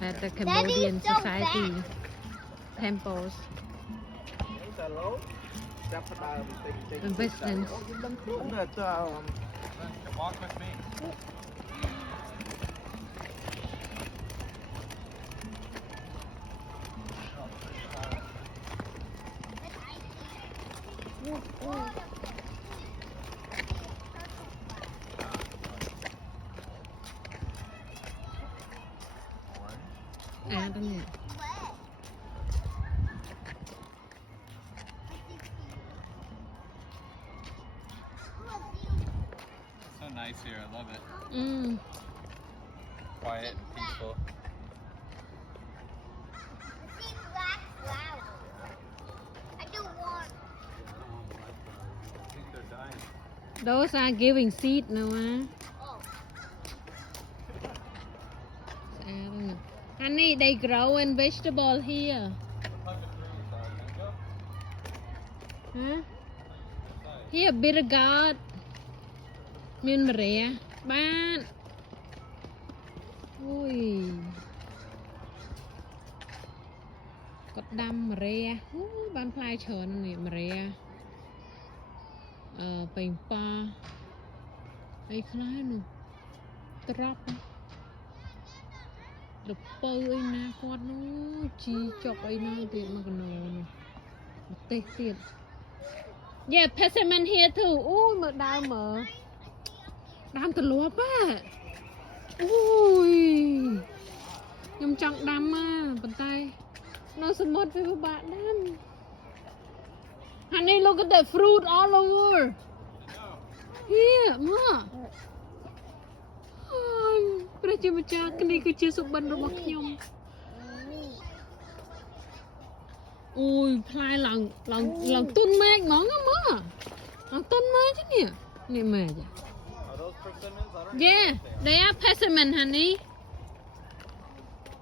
At the Cambodian Society temples investments. Walk with me. So nice here, I love it. Quiet and peaceful. Those are giving seed now. Honey, they grow in vegetable here. Huh? Here, bitter gourd. Miên Maria. Bạn. Ui. Có đâm Maria. Bạn fly chờn này Maria. Bình pa. Ấy khái nè. Drop. Được bơi ấy nè con nó chi chọc ấy nè thì mà còn nè. Tê tiệt. Yeah, persimmon here too. Ui mà đau mở. Đam từ lúa á. Ui. Nhưng chẳng đam á, bàn tay. Nó sẽ mất với bạn đam. Honey, look at the fruit all over. Here, ma. Ôi, bây giờ mà cha, cái này cứ chia sụp bần rồi bọc nhông. Ui, plai lòng tuôn mệt món á ma. Lòng tuôn mệt chứ nè. Nè mệt vậy. Yeah, they are persimmon, honey.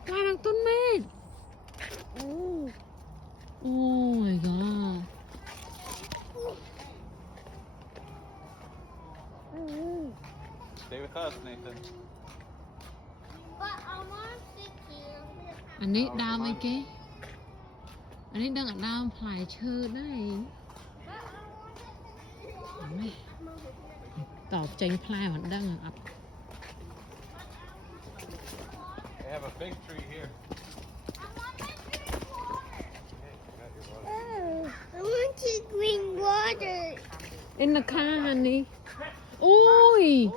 Why don't you make? Oh my god. Stay with us, Nathan. Anh ấy đau mấy cái. Anh ấy đang ở đau phải chơi đấy. Tỏ tranh plai vẫn đang ở ập. They have a big tree here. I want to drink water. In the car, honey. Ui.